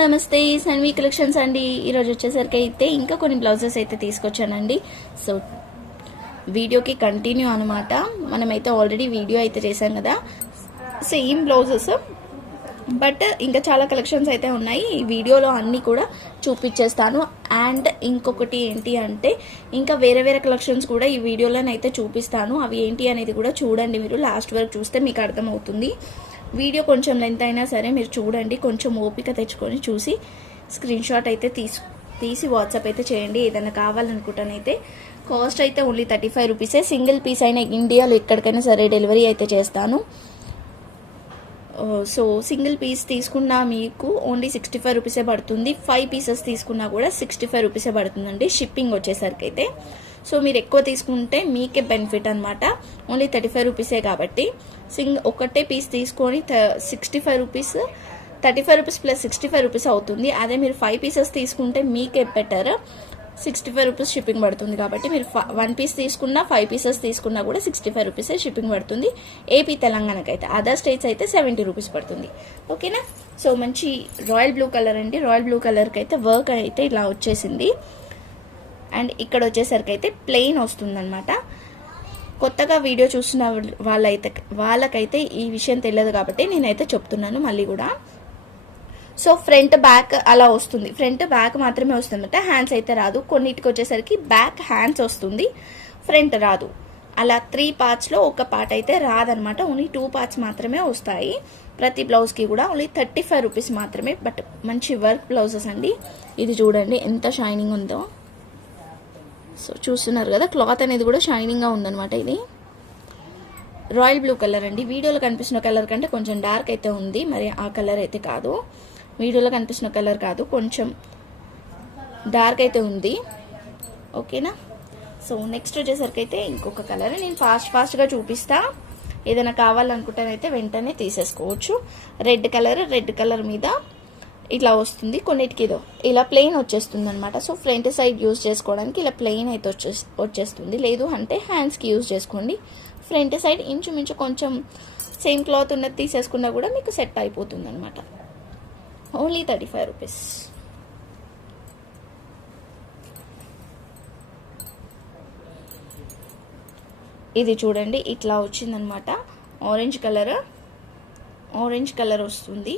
నమస్తే సన్వి కలెక్షన్స్ అండి. ఈరోజు వచ్చేసరికి అయితే ఇంకా కొన్ని బ్లౌజెస్ అయితే తీసుకొచ్చానండి. సో వీడియోకి కంటిన్యూ అనమాట మనమైతే ఆల్రెడీ వీడియో అయితే చేశాం కదా. సేమ్ బ్లౌజెస్ బట్ ఇంకా చాలా కలెక్షన్స్ అయితే ఉన్నాయి. ఈ వీడియోలో అన్నీ కూడా చూపించేస్తాను. అండ్ ఇంకొకటి ఏంటి అంటే ఇంకా వేరే వేరే కలెక్షన్స్ కూడా ఈ వీడియోలోనైతే చూపిస్తాను. అవి ఏంటి అనేది కూడా చూడండి మీరు. లాస్ట్ వరకు చూస్తే మీకు అర్థమవుతుంది. వీడియో కొంచెం లెంత్ అయినా సరే మీరు చూడండి కొంచెం ఓపిక తెచ్చుకొని చూసి స్క్రీన్ షాట్ అయితే తీసు తీసి వాట్సాప్ అయితే చేయండి. ఏదైనా కావాలనుకుంటానైతే కాస్ట్ అయితే ఓన్లీ థర్టీ ఫైవ్ రూపీసే సింగిల్ పీస్ అయినా ఇండియాలో ఎక్కడికైనా సరే డెలివరీ అయితే చేస్తాను. సో సింగిల్ పీస్ తీసుకున్నా మీకు ఓన్లీ సిక్స్టీ ఫైవ్ రూపీసే పడుతుంది. ఫైవ్ పీసెస్ తీసుకున్నా కూడా సిక్స్టీ ఫైవ్ రూపీసే పడుతుందండి. షిప్పింగ్ వచ్చేసరికి అయితే సో మీరు ఎక్కువ తీసుకుంటే మీకే బెనిఫిట్ అనమాట ఓన్లీ థర్టీ ఫైవ్ రూపీసే కాబట్టి. సింగ్ ఒకటే పీస్ తీసుకొని sixty five rupees thirty five rupees plus sixty five rupees అవుతుంది. అదే మీరు ఫైవ్ పీసెస్ తీసుకుంటే మీకే better sixty five rupees shipping పడుతుంది కాబట్టి మీరు వన్ పీస్ తీసుకున్నా ఫైవ్ పీసెస్ తీసుకున్నా కూడా సిక్స్టీ ఫైవ్ రూపీసే షిప్పింగ్ పడుతుంది. ఏపీ తెలంగాణకి అయితే అదర్ స్టేట్స్ అయితే సెవెంటీ రూపీస్ పడుతుంది. ఓకేనా సో మంచి రాయల్ బ్లూ కలర్ అండి. రాయల్ బ్లూ కలర్కి అయితే వర్క్ అయితే ఇలా వచ్చేసింది. అండ్ ఇక్కడ వచ్చేసరికి అయితే ప్లెయిన్ వస్తుందన్నమాట. కొత్తగా వీడియో చూస్తున్న వాళ్ళైతే వాళ్ళకైతే ఈ విషయం తెలియదు కాబట్టి నేనైతే చెప్తున్నాను మళ్ళీ కూడా. సో ఫ్రంట్ బ్యాక్ అలా వస్తుంది. ఫ్రంట్ బ్యాక్ మాత్రమే వస్తుందట హ్యాండ్స్ అయితే రాదు. కొన్నిటికి వచ్చేసరికి బ్యాక్ హ్యాండ్స్ వస్తుంది ఫ్రంట్ రాదు. అలా త్రీ పార్ట్స్లో ఒక పార్ట్ అయితే రాదనమాట ఓన్లీ టూ పార్ట్స్ మాత్రమే వస్తాయి. ప్రతి బ్లౌజ్కి కూడా ఓన్లీ థర్టీ ఫైవ్ రూపీస్ మాత్రమే బట్ మంచి వర్క్ బ్లౌజెస్ అండి. ఇది చూడండి ఎంత షైనింగ్ ఉందో. సో చూస్తున్నారు కదా క్లాత్ అనేది కూడా షైనింగ్గా ఉందనమాట ఇది. రాయల్ బ్లూ కలర్ అండి. వీడియోలో కనిపిస్తున్న కలర్ కంటే కొంచెం డార్క్ అయితే ఉంది మరి ఆ కలర్ అయితే కాదు. వీడియోలో కనిపిస్తున్న కలర్ కాదు కొంచెం డార్క్ అయితే ఉంది. ఓకేనా సో నెక్స్ట్ వచ్చేసరికి అయితే ఇంకొక కలర్ నేను ఫాస్ట్ ఫాస్ట్గా చూపిస్తా. ఏదైనా కావాలనుకుంటేనైతే వెంటనే తీసేసుకోవచ్చు. రెడ్ కలర్ రెడ్ కలర్ మీద ఇట్లా వస్తుంది కొన్నిటికి ఇదో. ఇలా ప్లెయిన్ వచ్చేస్తుంది అనమాట సో ఫ్రంట్ సైడ్ యూజ్ చేసుకోవడానికి ఇలా ప్లెయిన్ అయితే వచ్చే వచ్చేస్తుంది. లేదు అంటే హ్యాండ్స్కి యూజ్ చేసుకోండి. ఫ్రంట్ సైడ్ ఇంచుమించు కొంచెం సేమ్ క్లాత్ ఉన్నది తీసేసుకున్నా కూడా మీకు సెట్ అయిపోతుంది అనమాట ఓన్లీ థర్టీ ఫైవ్ రూపీస్ ఇది చూడండి ఇట్లా వచ్చిందనమాట ఆరెంజ్ కలర్ ఆరెంజ్ కలర్ వస్తుంది.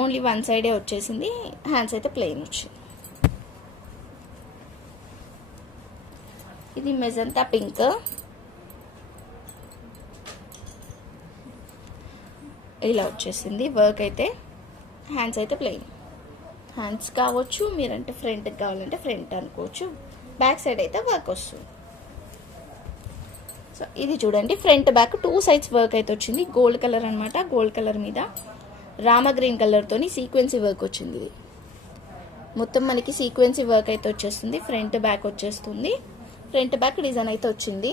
ఓన్లీ వన్ సైడే వచ్చేసింది. హ్యాండ్స్ అయితే ప్లెయిన్ వచ్చింది. ఇది మెజంతా పింక్. ఇలా వచ్చేసింది. వర్క్ అయితే హ్యాండ్స్ అయితే ప్లెయిన్. హ్యాండ్స్ కావచ్చు మీరంటే ఫ్రంట్కి కావాలంటే ఫ్రంట్ అనుకోవచ్చు. బ్యాక్ సైడ్ అయితే వర్క్ వస్తుంది. సో ఇది చూడండి. Front back two sides work అయితే వచ్చింది. గోల్డ్ కలర్ అనమాట గోల్డ్ కలర్ మీద రామ గ్రీన్ కలర్తోని సీక్వెన్సీ వర్క్ వచ్చింది ఇది. మొత్తం మనకి సీక్వెన్సీ వర్క్ అయితే వచ్చేస్తుంది. ఫ్రంట్ బ్యాక్ వచ్చేస్తుంది. ఫ్రంట్ బ్యాక్ డిజైన్ అయితే వచ్చింది.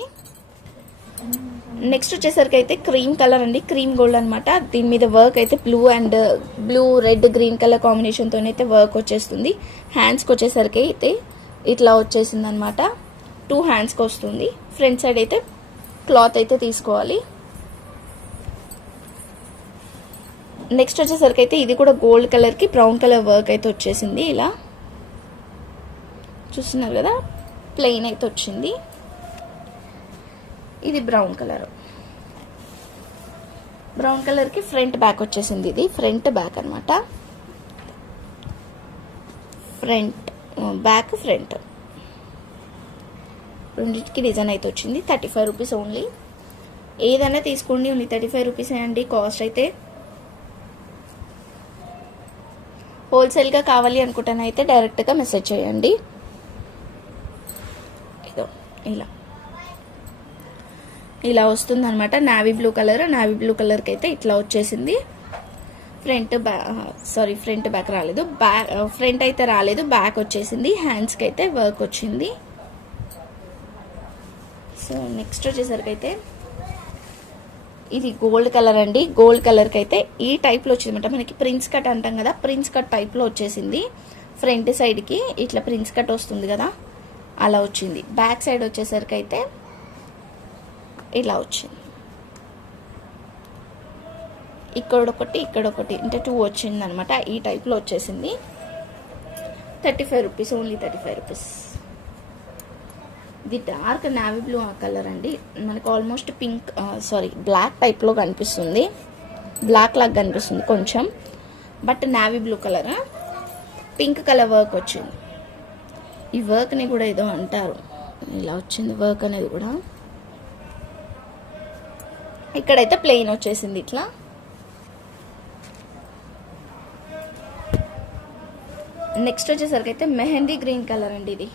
నెక్స్ట్ వచ్చేసరికి అయితే క్రీమ్ కలర్ అండి. క్రీమ్ గోల్డ్ అనమాట దీని మీద వర్క్ అయితే blue and blue red green colour కాంబినేషన్తో అయితే వర్క్ వచ్చేస్తుంది. హ్యాండ్స్కి వచ్చేసరికి అయితే ఇట్లా వచ్చేసింది అనమాట టూ హ్యాండ్స్కి వస్తుంది. ఫ్రంట్ సైడ్ అయితే క్లాత్ అయితే తీసుకోవాలి. నెక్స్ట్ వచ్చేసరికి అయితే ఇది కూడా గోల్డ్ కలర్కి బ్రౌన్ కలర్ వర్క్ అయితే వచ్చేసింది ఇలా. చూస్తున్నారు కదా ప్లెయిన్ అయితే వచ్చింది. ఇది బ్రౌన్ కలర్. బ్రౌన్ కలర్కి ఫ్రంట్ బ్యాక్ వచ్చేసింది ఇది ఫ్రంట్ బ్యాక్ అనమాట ఫ్రంట్ బ్యాక్ ఫ్రంట్. రెండింటికి డిజైన్ అయితే వచ్చింది థర్టీ ఫైవ్ రూపీస్ ఓన్లీ. ఏదైనా తీసుకోండి ఓన్లీ థర్టీ ఫైవ్ రూపీస్ అండి కాస్ట్ అయితే. హోల్సేల్గా కావాలి అనుకుంటానైతే డైరెక్ట్గా మెసేజ్ చేయండి. ఇదో ఇలా. ఇలా వస్తుంది అనమాట navy blue colour navy blue కలర్కి అయితే ఇట్లా వచ్చేసింది. Front back sorry front back రాలేదు. బ్యాక్ ఫ్రంట్ అయితే రాలేదు బ్యాక్ వచ్చేసింది. హ్యాండ్స్కి అయితే వర్క్ వచ్చింది. సో నెక్స్ట్ వచ్చేసరికి అయితే ఇది గోల్డ్ కలర్ అండి. గోల్డ్ కలర్కి అయితే ఈ టైప్లో వచ్చిందన్నమాట. మనకి ప్రిన్స్ కట్ అంటాం కదా ప్రిన్స్ కట్ టైప్లో వచ్చేసింది. ఫ్రంట్ సైడ్కి ఇట్లా ప్రిన్స్ కట్ వస్తుంది కదా అలా వచ్చింది. బ్యాక్ సైడ్ వచ్చేసరికి అయితే ఇలా వచ్చింది. ఇక్కడ ఒకటి ఇక్కడ ఒకటి అంటే టూ వచ్చింది అనమాట ఈ టైప్లో వచ్చేసింది. Thirty five rupees only thirty five rupees ఇది డార్క్ నావీ బ్లూ కలర్ అండి. మనకు ఆల్మోస్ట్ పింక్ సారీ బ్లాక్ టైప్లో కనిపిస్తుంది. బ్లాక్ లాగా కనిపిస్తుంది కొంచెం. But navy blue colour? Pink colour work వచ్చింది. ఈ వర్క్ని కూడా ఏదో అంటారు. ఇలా వచ్చింది వర్క్ అనేది కూడా. ఇక్కడైతే ప్లెయిన్ వచ్చేసింది ఇట్లా. నెక్స్ట్ వచ్చేసరికి అయితే మెహందీ గ్రీన్ కలర్ అండి ఇది.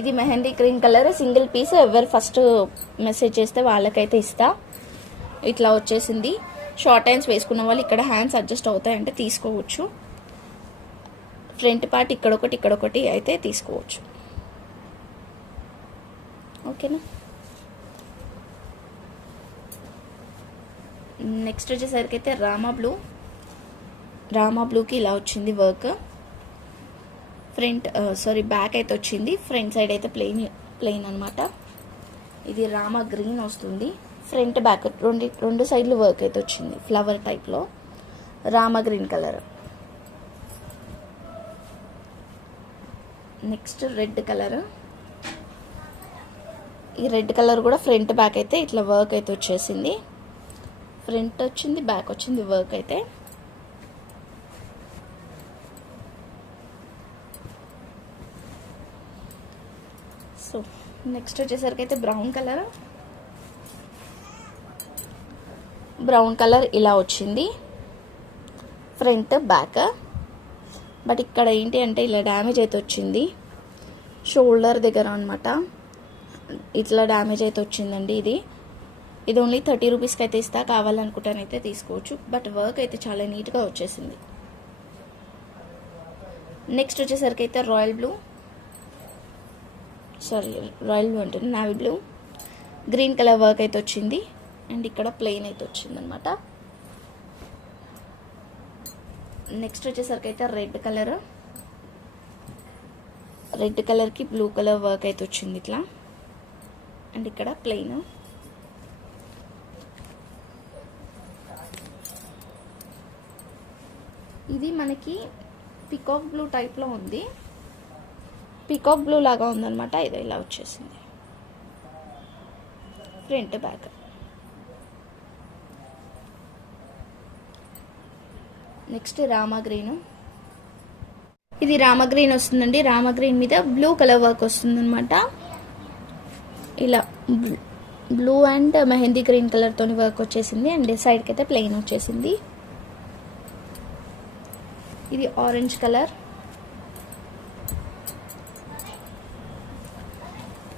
ఇది mehndi green colour single piece. ఎవరు ఫస్ట్ మెసేజ్ చేస్తే వాళ్ళకైతే ఇస్తా. ఇట్లా వచ్చేసింది. షార్ట్ హ్యాండ్స్ వేసుకున్న వాళ్ళు ఇక్కడ హ్యాండ్స్ అడ్జస్ట్ అవుతాయంటే తీసుకోవచ్చు. ఫ్రంట్ పార్ట్ ఇక్కడొకటి ఇక్కడొకటి అయితే తీసుకోవచ్చు. ఓకేనా నెక్స్ట్ వచ్చేసరికి అయితే రామా బ్లూ రామా బ్లూకి ఇలా వచ్చింది వర్క్ ఫ్రంట్ సారీ బ్యాక్ అయితే వచ్చింది. ఫ్రంట్ సైడ్ అయితే ప్లెయిన్ ప్లెయిన్ అనమాట ఇది రామ గ్రీన్ వస్తుంది. ఫ్రంట్ బ్యాక్ రెండు రెండు సైడ్లు వర్క్ అయితే వచ్చింది ఫ్లవర్ టైప్లో Rama green colour next red colour ఈ రెడ్ కలర్ కూడా ఫ్రంట్ బ్యాక్ అయితే ఇట్లా వర్క్ అయితే వచ్చేసింది. ఫ్రంట్ వచ్చింది బ్యాక్ వచ్చింది వర్క్ అయితే సో నెక్స్ట్ వచ్చేసరికి అయితే బ్రౌన్ కలర్. బ్రౌన్ కలర్ ఇలా వచ్చింది. Front back. బట్ ఇక్కడ ఏంటి అంటే ఇలా డ్యామేజ్ అయితే వచ్చింది. షోల్డర్ దగ్గర అనమాట ఇట్లా డ్యామేజ్ అయితే వచ్చిందండి ఇది. ఇది ఓన్లీ థర్టీ రూపీస్కి అయితే ఇస్తా కావాలనుకుంటానైతే తీసుకోవచ్చు. బట్ వర్క్ అయితే చాలా నీట్గా వచ్చేసింది. నెక్స్ట్ వచ్చేసరికి అయితే royal blue. Sorry royal blue ఉంటుంది navy blue. Green colour work అయితే వచ్చింది. అండ్ ఇక్కడ ప్లెయిన్ అయితే వచ్చింది అనమాట నెక్స్ట్ వచ్చేసరికి అయితే రెడ్ కలర్ రెడ్ కలర్కి బ్లూ కలర్ వర్క్ అయితే వచ్చింది ఇట్లా. అండ్ ఇక్కడ ప్లెయిన్ ఇది మనకి పికాక్ బ్లూ టైప్లో ఉంది. పికాక్ బ్లూ లాగా ఉందన్నమాట. ఇది ఇలా వచ్చేసింది. Front back next Rama green ఇది రామ గ్రీన్ వస్తుందండి. రామ గ్రీన్ మీద బ్లూ కలర్ వర్క్ వస్తుందన్నమాట. ఇలా బ్లూ అండ్ మెహందీ గ్రీన్ కలర్తో వర్క్ వచ్చేసింది. అండ్ సైడ్కి అయితే ప్లెయిన్ వచ్చేసింది. ఇది ఆరెంజ్ కలర్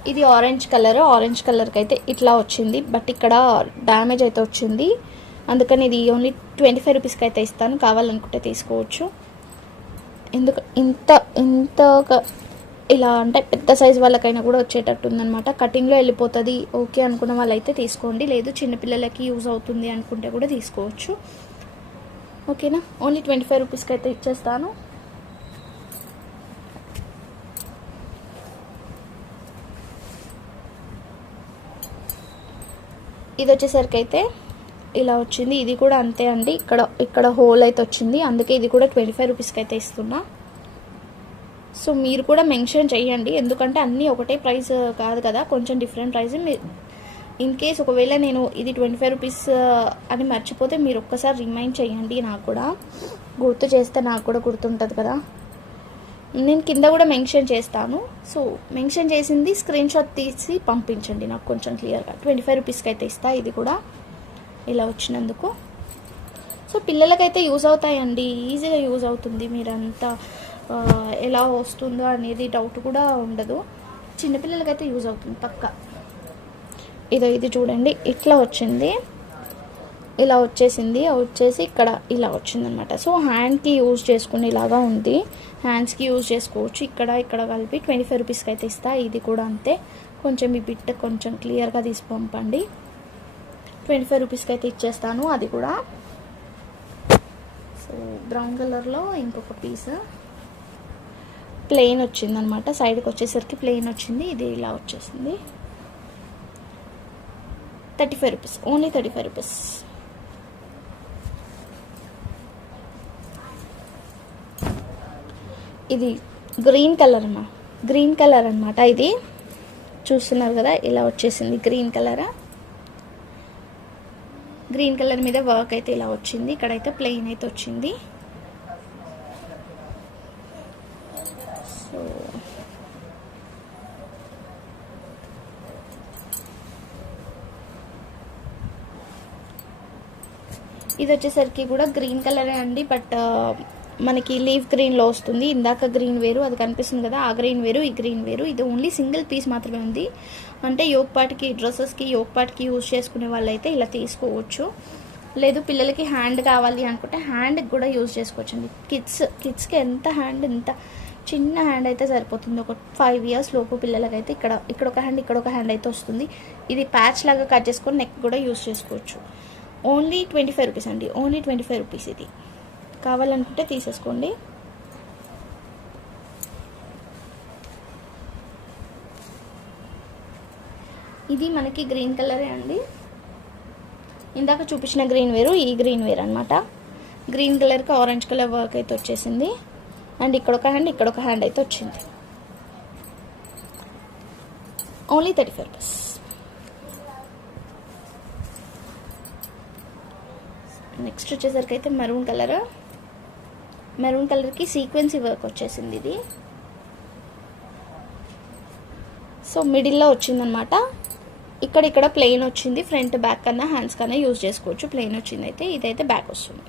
ఇది ఆరెంజ్ కలర్ ఆరెంజ్ కలర్కి అయితే ఇట్లా వచ్చింది. బట్ ఇక్కడ డ్యామేజ్ అయితే వచ్చింది. అందుకని ఇది ఓన్లీ ట్వంటీ ఫైవ్ రూపీస్కి అయితే ఇస్తాను. కావాలనుకుంటే తీసుకోవచ్చు. ఎందుకు ఇంత ఇంత ఒక- ఇలా అంటే పెద్ద సైజ్ వాళ్ళకైనా కూడా వచ్చేటట్టు ఉందనమాట కటింగ్లో వెళ్ళిపోతుంది. ఓకే అనుకున్న వాళ్ళైతే తీసుకోండి. లేదు చిన్నపిల్లలకి యూజ్ అవుతుంది అనుకుంటే కూడా తీసుకోవచ్చు. ఓకేనా ఓన్లీ ట్వంటీ ఫైవ్ రూపీస్కి అయితే ఇచ్చేస్తాను. ఇది వచ్చేసరికి అయితే ఇలా వచ్చింది. ఇది కూడా అంతే అండి. ఇక్కడ ఇక్కడ హోల్ అయితే వచ్చింది. అందుకే ఇది కూడా ట్వంటీ ఫైవ్ రూపీస్కి అయితే ఇస్తున్నా. సో మీరు కూడా మెన్షన్ చేయండి ఎందుకంటే అన్నీ ఒకటే ప్రైస్ కాదు కదా. కొంచెం డిఫరెంట్ ప్రైస్. ఇన్ కేస్ ఒకవేళ నేను ఇది ట్వంటీ ఫైవ్ రూపీస్ అని మర్చిపోతే మీరు ఒక్కసారి రిమైండ్ చేయండి నాకు కూడా గుర్తు చేస్తే నాకు కూడా గుర్తుంటుంది కదా. నేను కింద కూడా మెన్షన్ చేస్తాను. సో మెన్షన్ చేసింది స్క్రీన్ షాట్ తీసి పంపించండి. నాకు కొంచెం క్లియర్గా ట్వంటీ ఫైవ్ రూపీస్కి అయితే ఇస్తా. ఇది కూడా ఇలా వచ్చినందుకు. సో పిల్లలకైతే యూజ్ అవుతాయండి. ఈజీగా యూజ్ అవుతుంది. మీరంతా ఎలా వస్తుందో అనేది డౌట్ కూడా ఉండదు. చిన్నపిల్లలకైతే యూజ్ అవుతుంది పక్క ఇదో ఇది చూడండి. ఇట్లా వచ్చింది. ఇలా వచ్చేసింది వచ్చేసి ఇక్కడ ఇలా వచ్చిందనమాట. సో హ్యాండ్కి యూజ్ చేసుకునేలాగా ఉంది. హ్యాండ్స్కి యూజ్ చేసుకోవచ్చు. ఇక్కడ ఇక్కడ కలిపి ట్వంటీ ఫైవ్ రూపీస్కి అయితే ఇస్తా. ఇది కూడా అంతే. కొంచెం ఈ బిట్ కొంచెం క్లియర్గా తీసి పంపండి. ట్వంటీ ఫైవ్ రూపీస్కి అయితే ఇచ్చేస్తాను. అది కూడా. సో బ్రౌన్ కలర్లో ఇంకొక పీస్. ప్లెయిన్ వచ్చిందనమాట. సైడ్కి వచ్చేసరికి ప్లెయిన్ వచ్చింది. ఇది ఇలా వచ్చేసింది. Thirty five rupees. Only thirty five rupees. ఇది గ్రీన్ కలర్ అమ్మా గ్రీన్ కలర్ అన్నమాట ఇది. చూస్తున్నారు కదా ఇలా వచ్చేసింది గ్రీన్ కలర్. గ్రీన్ కలర్ మీద వర్క్ అయితే ఇలా వచ్చింది. ఇక్కడైతే ప్లెయిన్ అయితే వచ్చింది. సో ఇది వచ్చేసరికి కూడా గ్రీన్ కలరే అండి. బట్ మనకి లీఫ్ గ్రీన్లో వస్తుంది. ఇందాక గ్రీన్ వేరు అది కనిపిస్తుంది కదా ఆ గ్రీన్ వేరు ఈ గ్రీన్ వేరు. ఇది ఓన్లీ సింగిల్ పీస్ మాత్రమే ఉంది. అంటే యోగ్ పాటికి డ్రెస్సెస్కి యోగ్ పాటికి యూజ్ చేసుకునే వాళ్ళైతే ఇలా తీసుకోవచ్చు. లేదు పిల్లలకి హ్యాండ్ కావాలి అనుకుంటే హ్యాండ్కి కూడా యూజ్ చేసుకోవచ్చండి. కిడ్స్ కిడ్స్కి ఎంత హ్యాండ్ ఎంత చిన్న హ్యాండ్ అయితే సరిపోతుంది. ఒక ఫైవ్ ఇయర్స్ లోపు పిల్లలకైతే ఇక్కడ ఇక్కడ ఒక హ్యాండ్ ఇక్కడ ఒక హ్యాండ్ అయితే వస్తుంది. ఇది ప్యాచ్ లాగా కట్ చేసుకొని నెక్ కూడా యూజ్ చేసుకోవచ్చు. ఓన్లీ ట్వంటీ ఫైవ్ రూపీస్ అండి. ఓన్లీ ట్వంటీ ఫైవ్ రూపీస్ ఇది. కావాలనుకుంటే తీసేసుకోండి. ఇది మనకి గ్రీన్ కలరే అండి. ఇందాక చూపించిన గ్రీన్ వేరు ఈ గ్రీన్ వేర్ అనమాట గ్రీన్ కలర్కి ఆరెంజ్ కలర్ వర్క్ అయితే వచ్చేసింది. అండ్ ఇక్కడ ఒక హ్యాండ్ ఇక్కడ ఒక హ్యాండ్ అయితే వచ్చింది. Only thirty five rupees next వచ్చేసరికి అయితే మెరూన్ కలర్ మెరూన్ కలర్కి సీక్వెన్సీ వర్క్ వచ్చేసింది ఇది. సో మిడిల్లో వచ్చిందనమాట. ఇక్కడ ఇక్కడ ప్లెయిన్ వచ్చింది ఫ్రంట్ బ్యాక్ కన్నా హ్యాండ్స్ కన్నా యూజ్ చేసుకోవచ్చు. ప్లెయిన్ వచ్చింది అయితే ఇదైతే బ్యాక్ వస్తుంది.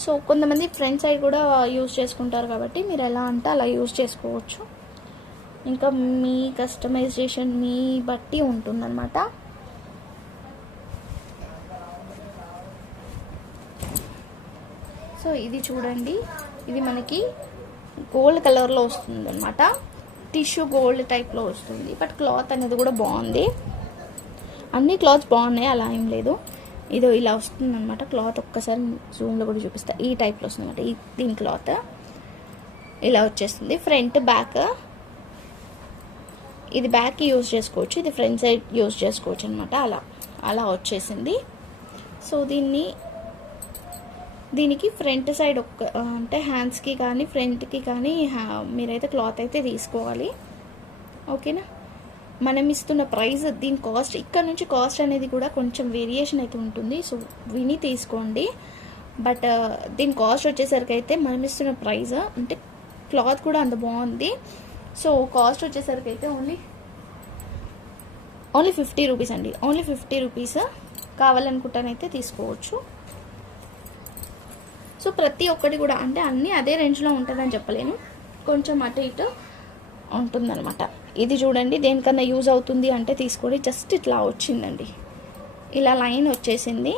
సో కొంతమంది ఫ్రంట్ సైడ్ కూడా యూజ్ చేసుకుంటారు కాబట్టి మీరు ఎలా అంటే అలా యూజ్ చేసుకోవచ్చు. ఇంకా మీ కస్టమైజేషన్ మీ బట్టి ఉంటుందన్నమాట. సో ఇది చూడండి. ఇది మనకి గోల్డ్ కలర్లో వస్తుంది అనమాట టిష్యూ గోల్డ్ టైప్లో వస్తుంది. బట్ క్లాత్ అనేది కూడా బాగుంది. అన్ని క్లాత్స్ బాగున్నాయి? అలా ఏం లేదు. ఇదో ఇలా వస్తుందన్నమాట. క్లాత్ ఒక్కసారి జూమ్లో కూడా చూపిస్తా. ఈ టైప్లో వస్తుంది అనమాట ఈ దీని క్లాత్. ఇలా వచ్చేస్తుంది. Front back. ఇది బ్యాక్ యూజ్ చేసుకోవచ్చు. ఇది ఫ్రంట్ సైడ్ యూజ్ చేసుకోవచ్చు అనమాట అలా అలా వచ్చేసింది. సో దీన్ని దీనికి ఫ్రంట్ సైడ్ ఒక్క అంటే హ్యాండ్స్కి కానీ ఫ్రంట్కి కానీ హ్యా- మీరైతే క్లాత్ అయితే తీసుకోవాలి. ఓకేనా? మనం ఇస్తున్న ప్రైస్ దీని కాస్ట్ ఇక్కడ నుంచి కాస్ట్ అనేది కూడా కొంచెం వేరియేషన్ అయితే ఉంటుంది. సో విని తీసుకోండి. బట్ దీని కాస్ట్ వచ్చేసరికి అయితే మనం ఇస్తున్న ప్రైస్ అంటే క్లాత్ కూడా అంత బాగుంది. సో కాస్ట్ వచ్చేసరికి అయితే ఓన్లీ ఓన్లీ ఫిఫ్టీ రూపీస్ అండి. ఓన్లీ ఫిఫ్టీ రూపీస్ కావాలనుకుంటానైతే తీసుకోవచ్చు. సో ప్రతి ఒక్కటి కూడా అంటే అన్నీ అదే రేంజ్లో ఉంటుందని చెప్పలేను. కొంచెం అటు ఇటు ఉంటుందన్నమాట. ఇది చూడండి దేనికన్నా యూజ్ అవుతుంది అంటే తీసుకొని జస్ట్ ఇట్లా వచ్చిందండి. ఇలా లైన్ వచ్చేసింది.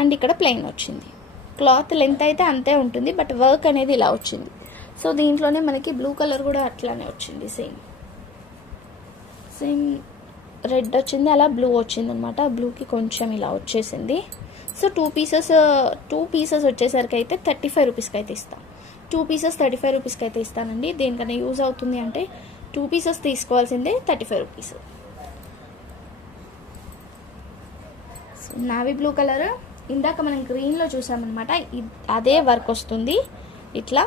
అండ్ ఇక్కడ ప్లెయిన్ వచ్చింది. క్లాత్ లెంత్ అయితే అంతే ఉంటుంది బట్ వర్క్ అనేది ఇలా వచ్చింది. సో దీంట్లోనే మనకి బ్లూ కలర్ కూడా అట్లానే వచ్చింది సేమ్. సేమ్ రెడ్ వచ్చింది అలా బ్లూ వచ్చింది అనమాట బ్లూకి కొంచెం ఇలా వచ్చేసింది. So two pieces two pieces వచ్చేసరికి అయితే థర్టీ ఫైవ్ రూపీస్కి అయితే ఇస్తాం. టూ పీసెస్ థర్టీ ఫైవ్ రూపీస్కి అయితే ఇస్తానండి. దేనికన్నా యూజ్ అవుతుంది అంటే టూ పీసెస్ తీసుకోవాల్సిందే thirty five rupees. Navy blue colour. ఇందాక మనం గ్రీన్లో చూసామన్నమాట. అదే వర్క్ వస్తుంది. ఇట్లా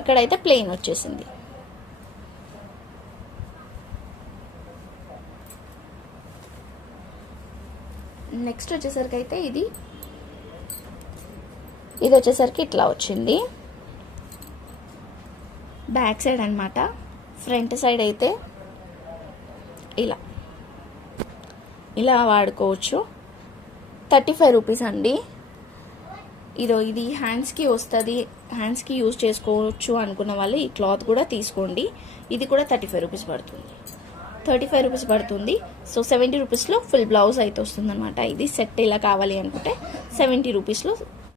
ఇక్కడైతే ప్లెయిన్ వచ్చేసింది. నెక్స్ట్ వచ్చేసరికి అయితే ఇది ఇది వచ్చేసరికి ఇట్లా వచ్చింది. బ్యాక్ సైడ్ అనమాట ఫ్రంట్ సైడ్ అయితే ఇలా. ఇలా వాడుకోవచ్చు. థర్టీ ఫైవ్ రూపీస్ అండి. ఇదో ఇది హ్యాండ్స్కి వస్తుంది. హ్యాండ్స్కి యూజ్ చేసుకోవచ్చు అనుకున్న వాళ్ళు ఈ క్లాత్ కూడా తీసుకోండి. ఇది కూడా థర్టీ ఫైవ్ రూపీస్ పడుతుంది. థర్టీ ఫైవ్ రూపీస్ పడుతుంది. సో సెవెంటీ రూపీస్లో ఫుల్ బ్లౌజ్ అయితే వస్తుందనమాట ఇది సెట్ ఇలా కావాలి అనుకుంటే సెవెంటీ రూపీస్లో